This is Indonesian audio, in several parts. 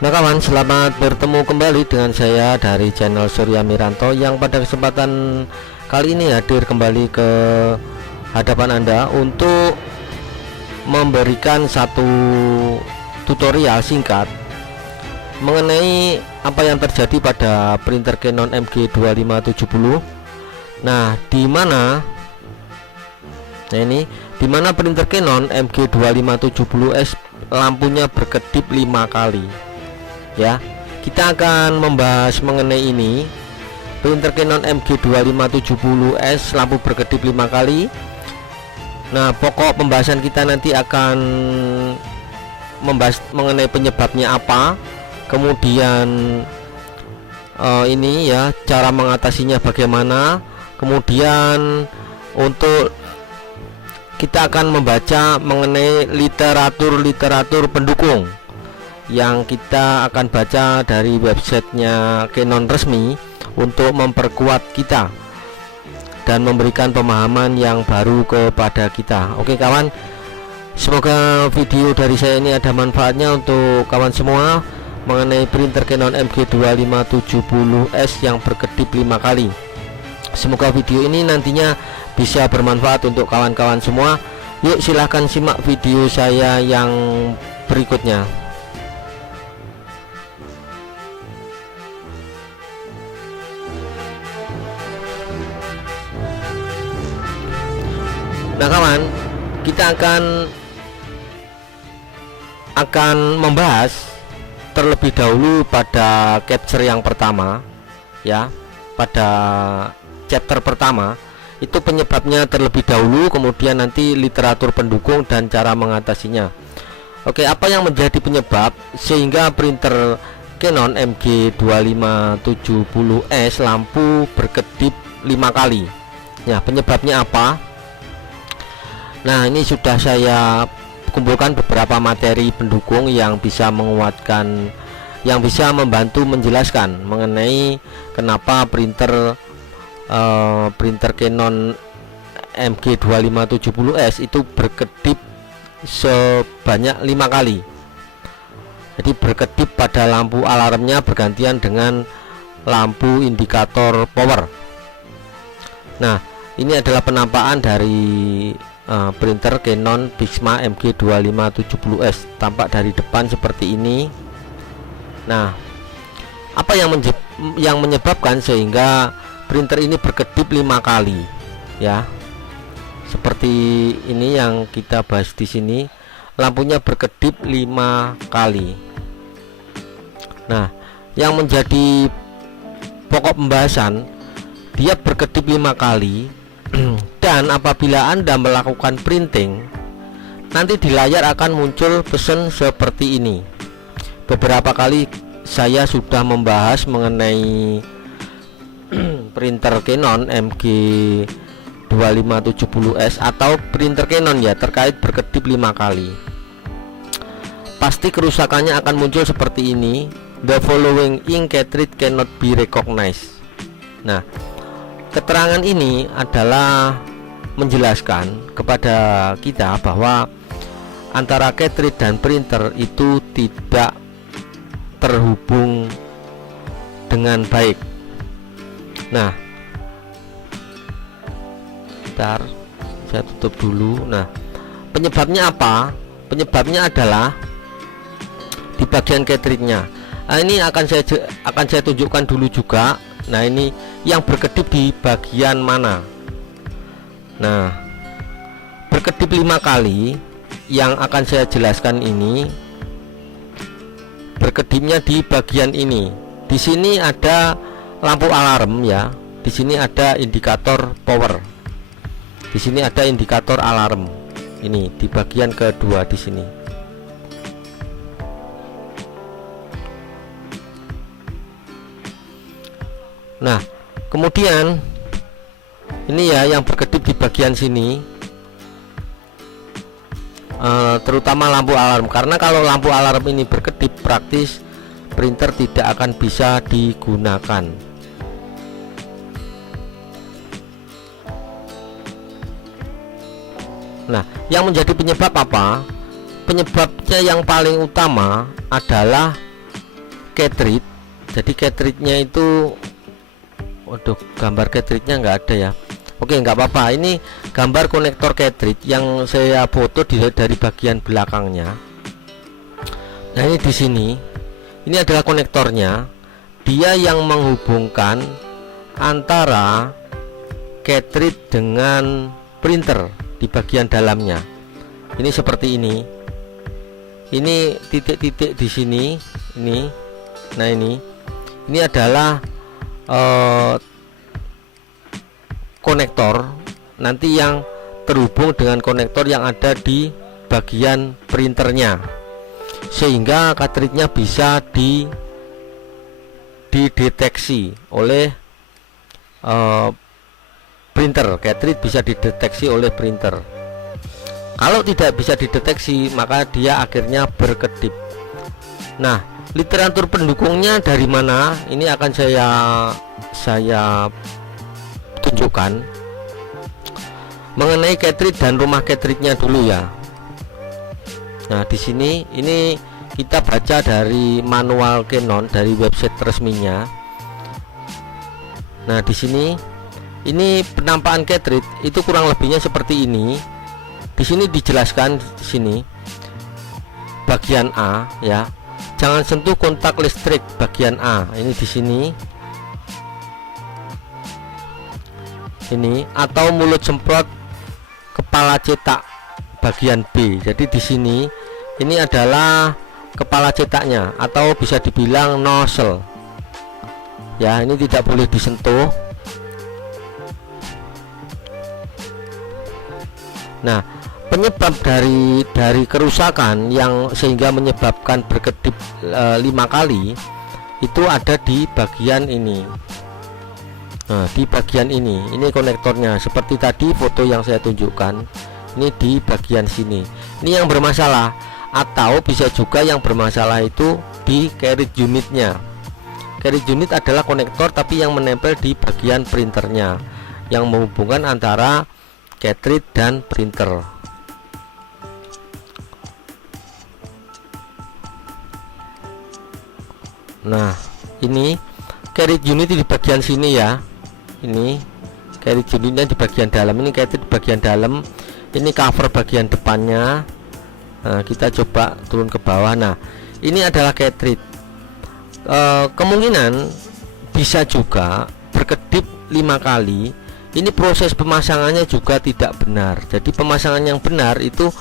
Nah kawan, selamat bertemu kembali dengan saya dari channel Surya Miranto, yang pada kesempatan kali ini hadir kembali ke hadapan Anda untuk memberikan satu tutorial singkat mengenai apa yang terjadi pada printer Canon MG2570. Nah, di mana printer Canon MG2570S lampunya berkedip 5 kali. Ya, kita akan membahas mengenai ini. Printer Canon MG2570S lampu berkedip 5 kali. Nah, pokok pembahasan kita nanti akan membahas mengenai penyebabnya apa, kemudian ini ya, cara mengatasinya bagaimana, kemudian untuk kita akan membaca mengenai literatur pendukung yang kita akan baca dari websitenya Canon resmi untuk memperkuat kita dan memberikan pemahaman yang baru kepada kita. Oke kawan, semoga video dari saya ini ada manfaatnya untuk kawan semua mengenai printer Canon MG2570S yang berkedip 5 kali. Semoga video ini nantinya bisa bermanfaat untuk kawan-kawan semua. Yuk silahkan simak video saya yang berikutnya. Nah kawan, kita akan membahas terlebih dahulu pada capture yang pertama ya, pada chapter pertama itu penyebabnya terlebih dahulu, kemudian nanti literatur pendukung dan cara mengatasinya. Oke, apa yang menjadi penyebab sehingga printer Canon MG2570S lampu berkedip 5 kali? Ya, penyebabnya apa? Nah, ini sudah saya kumpulkan beberapa materi pendukung yang bisa menguatkan, yang bisa membantu menjelaskan mengenai kenapa printer Canon MG2570S itu berkedip sebanyak 5 kali. Jadi berkedip pada lampu alarmnya bergantian dengan lampu indikator power. Nah, ini adalah penampakan dari printer Canon Pixma MG2570S. Tampak dari depan seperti ini. Nah, apa yang menyebabkan sehingga printer ini berkedip 5 kali ya? Seperti ini yang kita bahas di sini, lampunya berkedip 5 kali. Nah, yang menjadi pokok pembahasan, dia berkedip 5 kali. Dan apabila Anda melakukan printing, nanti di layar akan muncul pesan seperti ini. Beberapa kali saya sudah membahas mengenai printer Canon MG2570S atau printer Canon ya, terkait berkedip 5 kali. Pasti kerusakannya akan muncul seperti ini. The following ink cartridge cannot be recognized. Nah, keterangan ini adalah menjelaskan kepada kita bahwa antara cartridge dan printer itu tidak terhubung dengan baik. Nah, bentar, saya tutup dulu. Nah, penyebabnya apa? Penyebabnya adalah di bagian cartridge-nya. Nah, ini akan saya tunjukkan dulu juga. Nah, ini yang berkedip di bagian mana? Nah, berkedip 5 kali yang akan saya jelaskan ini berkedipnya di bagian ini. Di sini ada lampu alarm ya. Di sini ada indikator power. Di sini ada indikator alarm. Ini di bagian kedua di sini. Nah, kemudian ini ya yang berkedip di bagian sini, terutama lampu alarm, karena kalau lampu alarm ini berkedip praktis printer tidak akan bisa digunakan. Nah, yang menjadi penyebab apa? Penyebabnya yang paling utama adalah cartridge. Jadi cartridge-nya itu, waduh, gambar cartridge-nya nggak ada ya. Oke, nggak apa-apa. Ini gambar konektor cartridge yang saya foto dari bagian belakangnya. Nah, ini di sini. Ini adalah konektornya. Dia yang menghubungkan antara cartridge dengan printer di bagian dalamnya. Ini seperti ini. Ini titik-titik di sini. Ini. Nah, ini adalah konektor nanti yang terhubung dengan konektor yang ada di bagian printernya, sehingga cartridge-nya bisa dideteksi oleh printer. Cartridge bisa dideteksi oleh printer. Kalau tidak bisa dideteksi, maka dia akhirnya berkedip. Nah, literatur pendukungnya dari mana? Ini akan saya tunjukkan mengenai cartridge dan rumah cartridge-nya dulu ya. Nah, di sini ini kita baca dari manual Canon, dari website resminya. Nah, di sini ini penampakan cartridge itu kurang lebihnya seperti ini. Di sini dijelaskan, di sini bagian A ya. Jangan sentuh kontak listrik bagian A. Ini di sini. Ini atau mulut semprot kepala cetak bagian B. Jadi di sini ini adalah kepala cetaknya atau bisa dibilang nozzle. Ya, ini tidak boleh disentuh. Nah, penyebab dari kerusakan yang sehingga menyebabkan berkedip 5 kali itu ada di bagian ini. Nah, di bagian ini konektornya seperti tadi foto yang saya tunjukkan. Ini di bagian sini. Ini yang bermasalah, atau bisa juga yang bermasalah itu di cartridge unitnya. Cartridge unit adalah konektor tapi yang menempel di bagian printernya, yang menghubungkan antara cartridge dan printer. Nah, ini cartridge unit di bagian sini ya. Ini cartridge unitnya di bagian dalam. Ini cartridge di bagian dalam. Ini cover bagian depannya. Nah, kita coba turun ke bawah. Nah, ini adalah cartridge. Kemungkinan bisa juga berkedip 5 kali. Ini proses pemasangannya juga tidak benar. Jadi pemasangan yang benar itu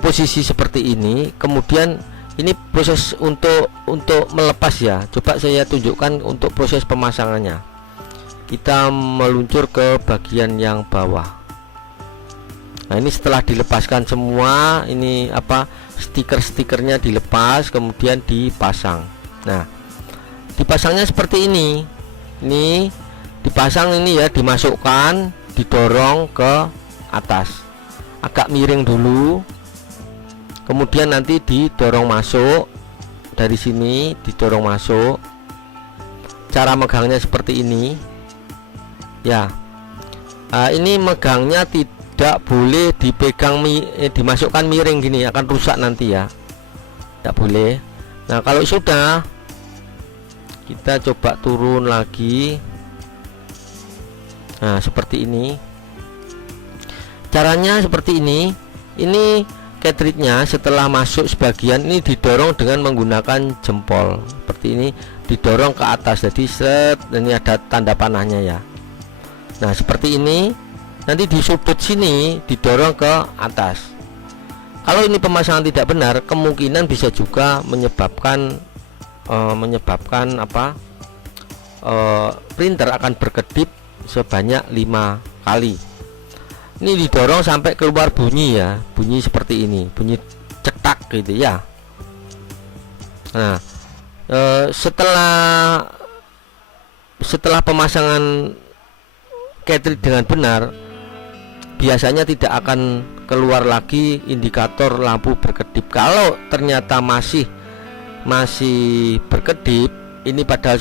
posisi seperti ini. Kemudian ini proses untuk melepas ya. Coba saya tunjukkan untuk proses pemasangannya. Kita meluncur ke bagian yang bawah. Nah, ini setelah dilepaskan semua, ini stiker-stikernya dilepas, kemudian dipasang. Nah, dipasangnya seperti ini. Ini dipasang ini ya, dimasukkan, didorong ke atas. Agak miring dulu. Kemudian nanti didorong masuk dari sini, didorong masuk. Cara megangnya seperti ini, ya. Ini megangnya tidak boleh dipegang, dimasukkan miring gini, akan rusak nanti ya. Tidak boleh. Nah, kalau sudah, kita coba turun lagi. Nah, seperti ini. Caranya seperti ini. Ini cartridge-nya setelah masuk sebagian ini didorong dengan menggunakan jempol seperti ini, didorong ke atas. Jadi set, ini ada tanda panahnya ya. Nah, seperti ini. Nanti di sudut sini didorong ke atas. Kalau ini pemasangan tidak benar, kemungkinan bisa juga menyebabkan printer akan berkedip sebanyak 5 kali. Ini didorong sampai keluar bunyi ya, bunyi seperti ini, bunyi cetak gitu ya. Nah, setelah pemasangan cartridge dengan benar, biasanya tidak akan keluar lagi indikator lampu berkedip. Kalau ternyata masih berkedip, ini padahal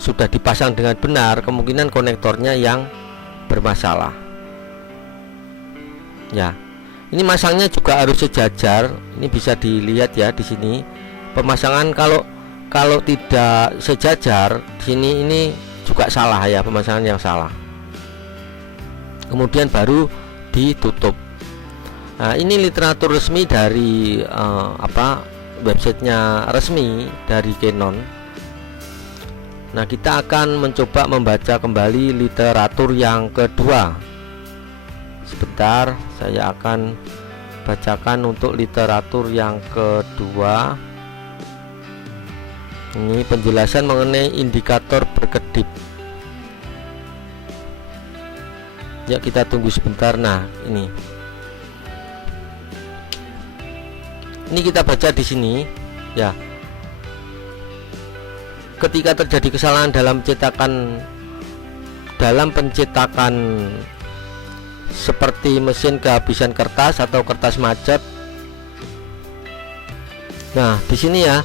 sudah dipasang dengan benar, kemungkinan konektornya yang bermasalah. Ya, ini masangnya juga harus sejajar. Ini bisa dilihat ya di sini. pemasangan kalau tidak sejajar di sini ini juga salah ya, pemasangan yang salah. Kemudian baru ditutup. Nah, ini literatur resmi dari websitenya resmi dari Canon. Nah, kita akan mencoba membaca kembali literatur yang kedua. Sebentar, saya akan bacakan untuk literatur yang kedua. Ini penjelasan mengenai indikator berkedip. Ya, kita tunggu sebentar. Nah, ini kita baca di sini ya. Ketika terjadi kesalahan dalam pencetakan seperti mesin kehabisan kertas atau kertas macet. Nah, di sini ya,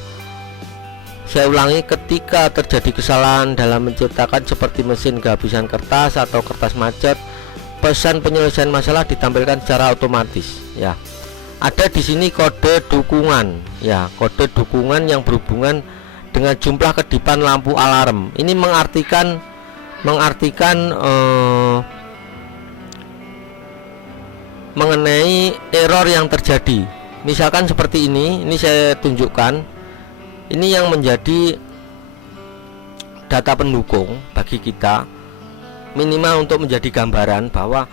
saya ulangi, ketika terjadi kesalahan dalam menciptakan seperti mesin kehabisan kertas atau kertas macet, pesan penyelesaian masalah ditampilkan secara otomatis ya. Ada di sini kode dukungan ya, kode dukungan yang berhubungan dengan jumlah kedipan lampu alarm. Ini mengartikan mengenai error yang terjadi. Misalkan seperti ini saya tunjukkan. Ini yang menjadi data pendukung bagi kita, minimal untuk menjadi gambaran bahwa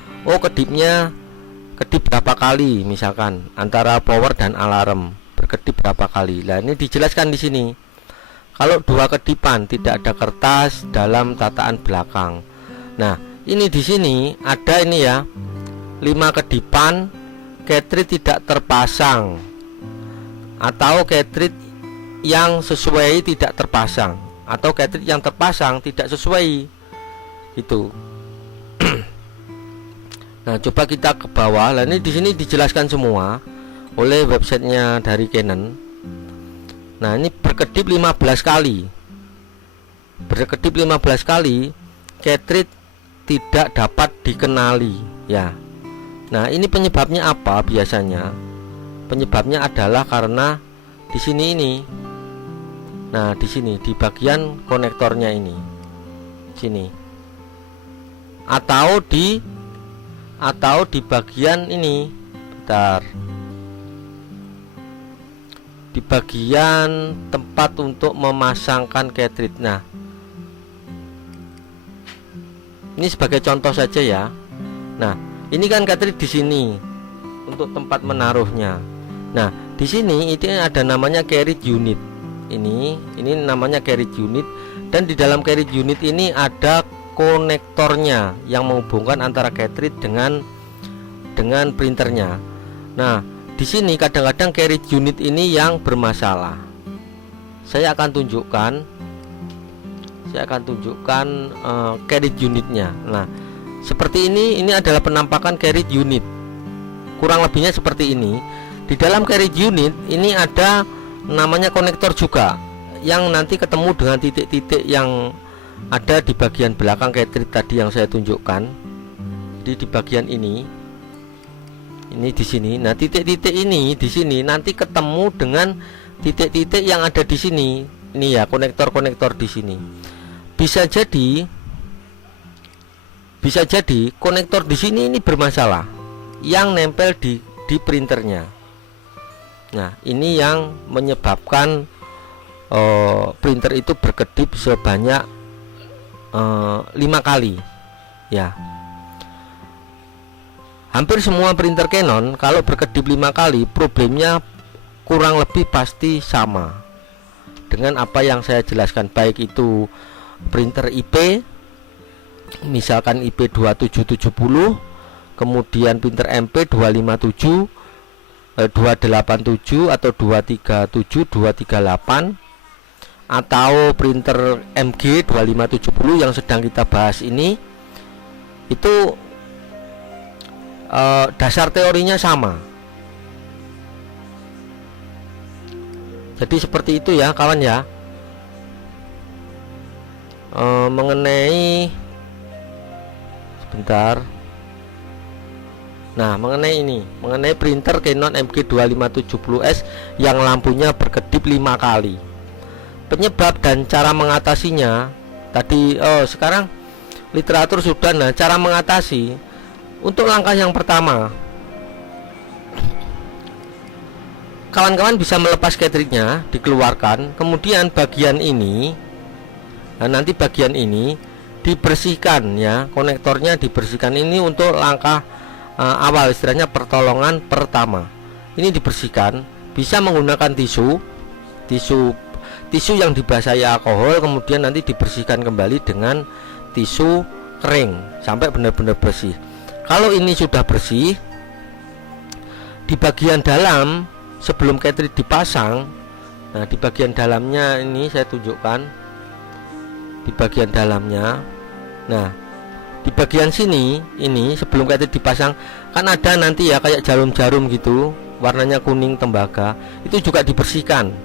kedip berapa kali, misalkan antara power dan alarm berkedip berapa kali. Nah, ini dijelaskan di sini. Kalau dua kedipan, tidak ada kertas dalam tataan belakang. Nah, ini di sini ada ini ya, 5 kedipan, cartridge tidak terpasang atau cartridge yang sesuai tidak terpasang, atau cartridge yang terpasang tidak sesuai itu. Nah, coba kita ke bawah. Nah, ini di sini dijelaskan semua oleh websitenya dari Canon. Nah, ini berkedip 15 kali. Berkedip 15 kali, cartridge tidak dapat dikenali ya. Nah, ini penyebabnya apa biasanya? Penyebabnya adalah karena di sini ini. Nah, di sini di bagian konektornya ini. Sini. Atau di bagian ini. Bentar. Di bagian tempat untuk memasangkan cartridge. Nah, ini sebagai contoh saja ya. Nah, ini kan cartridge di sini untuk tempat menaruhnya. Nah, di sini itu ada namanya cartridge unit. Ini namanya cartridge unit, dan di dalam cartridge unit ini ada konektornya yang menghubungkan antara cartridge dengan printernya. Nah, di sini kadang-kadang cartridge unit ini yang bermasalah. Saya akan tunjukkan cartridge unitnya. Nah, seperti ini adalah penampakan cartridge unit. Kurang lebihnya seperti ini. Di dalam cartridge unit ini ada namanya konektor juga, yang nanti ketemu dengan titik-titik yang ada di bagian belakang cartridge tadi yang saya tunjukkan. Di bagian ini di sini. Nah, titik-titik ini di sini nanti ketemu dengan titik-titik yang ada di sini. Ini ya, konektor-konektor di sini. Bisa jadi konektor di sini ini bermasalah, yang nempel di printernya. Nah, ini yang menyebabkan printer itu berkedip sebanyak 5 kali ya. Hampir semua printer Canon kalau berkedip 5 kali, problemnya kurang lebih pasti sama dengan apa yang saya jelaskan, baik itu printer IP, misalkan IP 2770, kemudian printer MP 257, 287 atau 237, 238, atau printer MG 2570 yang sedang kita bahas ini. Itu dasar teorinya sama. Jadi seperti itu ya kawan ya. Mengenai sebentar. Nah, mengenai printer Canon MG2570S yang lampunya berkedip 5 kali. Penyebab dan cara mengatasinya tadi, sekarang literatur sudah. Nah, cara mengatasi untuk langkah yang pertama, kawan-kawan bisa melepas cartridge-nya, dikeluarkan, kemudian bagian ini, nah nanti bagian ini dibersihkan ya, konektornya dibersihkan. Ini untuk langkah awal, istilahnya pertolongan pertama. Ini dibersihkan, bisa menggunakan tisu yang dibasahi alkohol, kemudian nanti dibersihkan kembali dengan tisu kering sampai benar-benar bersih. Kalau ini sudah bersih, di bagian dalam sebelum cartridge dipasang, nah di bagian dalamnya ini saya tunjukkan, di bagian dalamnya. Nah, di bagian sini ini sebelum cartridge dipasang kan ada nanti ya kayak jarum-jarum gitu, warnanya kuning tembaga, itu juga dibersihkan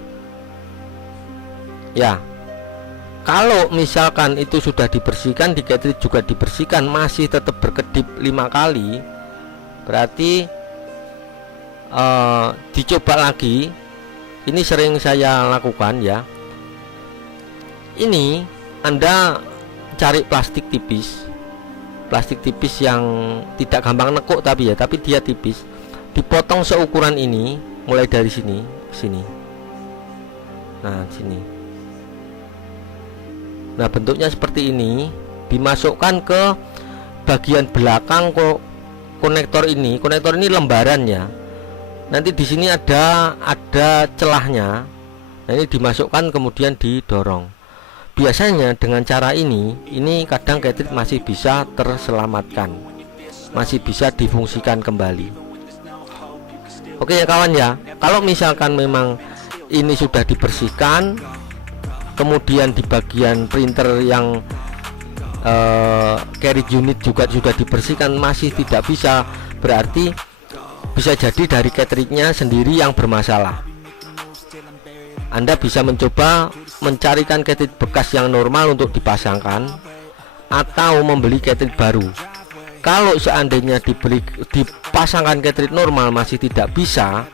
ya. Kalau misalkan itu sudah dibersihkan, di cartridge juga dibersihkan, masih tetap berkedip 5 kali, berarti dicoba lagi. Ini sering saya lakukan ya. Ini Anda cari plastik tipis yang tidak gampang nekuk tapi dia tipis, dipotong seukuran ini, mulai dari sini ke sini. Nah, sini. Nah, bentuknya seperti ini, dimasukkan ke bagian belakang konektor ini. Konektor ini lembaran ya. Nanti di sini ada celahnya. Nah, ini dimasukkan kemudian didorong. Biasanya dengan cara ini kadang cartridge masih bisa terselamatkan, masih bisa difungsikan kembali. Oke ya kawan ya, kalau misalkan memang ini sudah dibersihkan, kemudian di bagian printer yang cartridge unit juga sudah dibersihkan, masih tidak bisa, berarti bisa jadi dari cartridge-nya sendiri yang bermasalah. Anda bisa mencoba mencarikan cartridge bekas yang normal untuk dipasangkan, atau membeli cartridge baru. Kalau seandainya dipasangkan cartridge normal masih tidak bisa,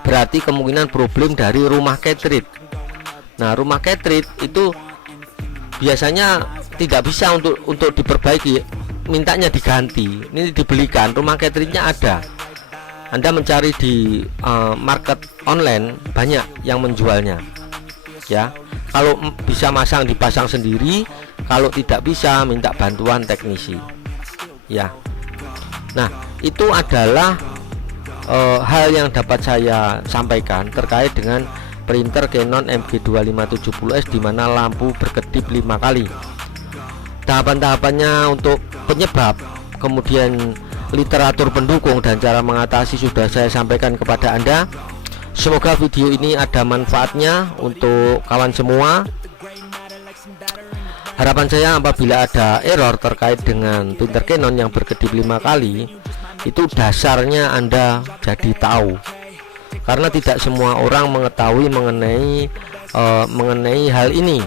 berarti kemungkinan problem dari rumah cartridge. Nah, rumah cartridge itu biasanya tidak bisa untuk diperbaiki, mintanya diganti. Ini dibelikan, rumah cartridge-nya ada. Anda mencari di market online, banyak yang menjualnya ya. Kalau bisa dipasang sendiri, kalau tidak bisa minta bantuan teknisi ya. Nah, itu adalah hal yang dapat saya sampaikan terkait dengan printer Canon MG2570S di mana lampu berkedip 5 kali. Tahapan-tahapannya untuk penyebab, kemudian literatur pendukung dan cara mengatasi sudah saya sampaikan kepada Anda. Semoga video ini ada manfaatnya untuk kawan semua. Harapan saya apabila ada error terkait dengan printer Canon yang berkedip 5 kali, itu dasarnya Anda jadi tahu, karena tidak semua orang mengetahui mengenai hal ini,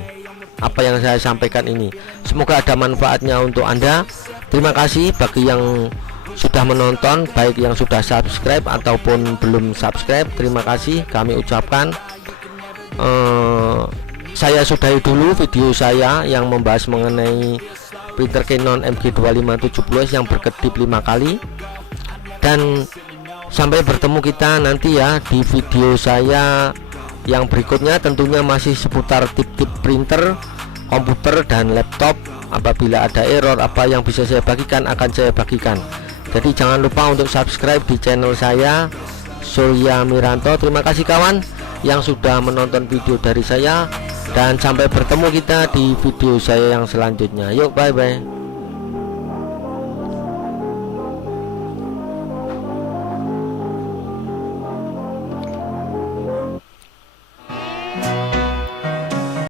apa yang saya sampaikan ini. Semoga ada manfaatnya untuk Anda. Terima kasih bagi yang sudah menonton, baik yang sudah subscribe ataupun belum subscribe. Terima kasih kami ucapkan. Saya sudahi dulu video saya yang membahas mengenai printer Canon MG2570S yang berkedip 5 kali, dan sampai bertemu kita nanti ya di video saya yang berikutnya. Tentunya masih seputar tip-tip printer, komputer, dan laptop. Apabila ada error apa yang bisa saya bagikan, akan saya bagikan. Jadi jangan lupa untuk subscribe di channel saya, Surya Miranto. Terima kasih kawan yang sudah menonton video dari saya, dan sampai bertemu kita di video saya yang selanjutnya. Yuk, bye bye.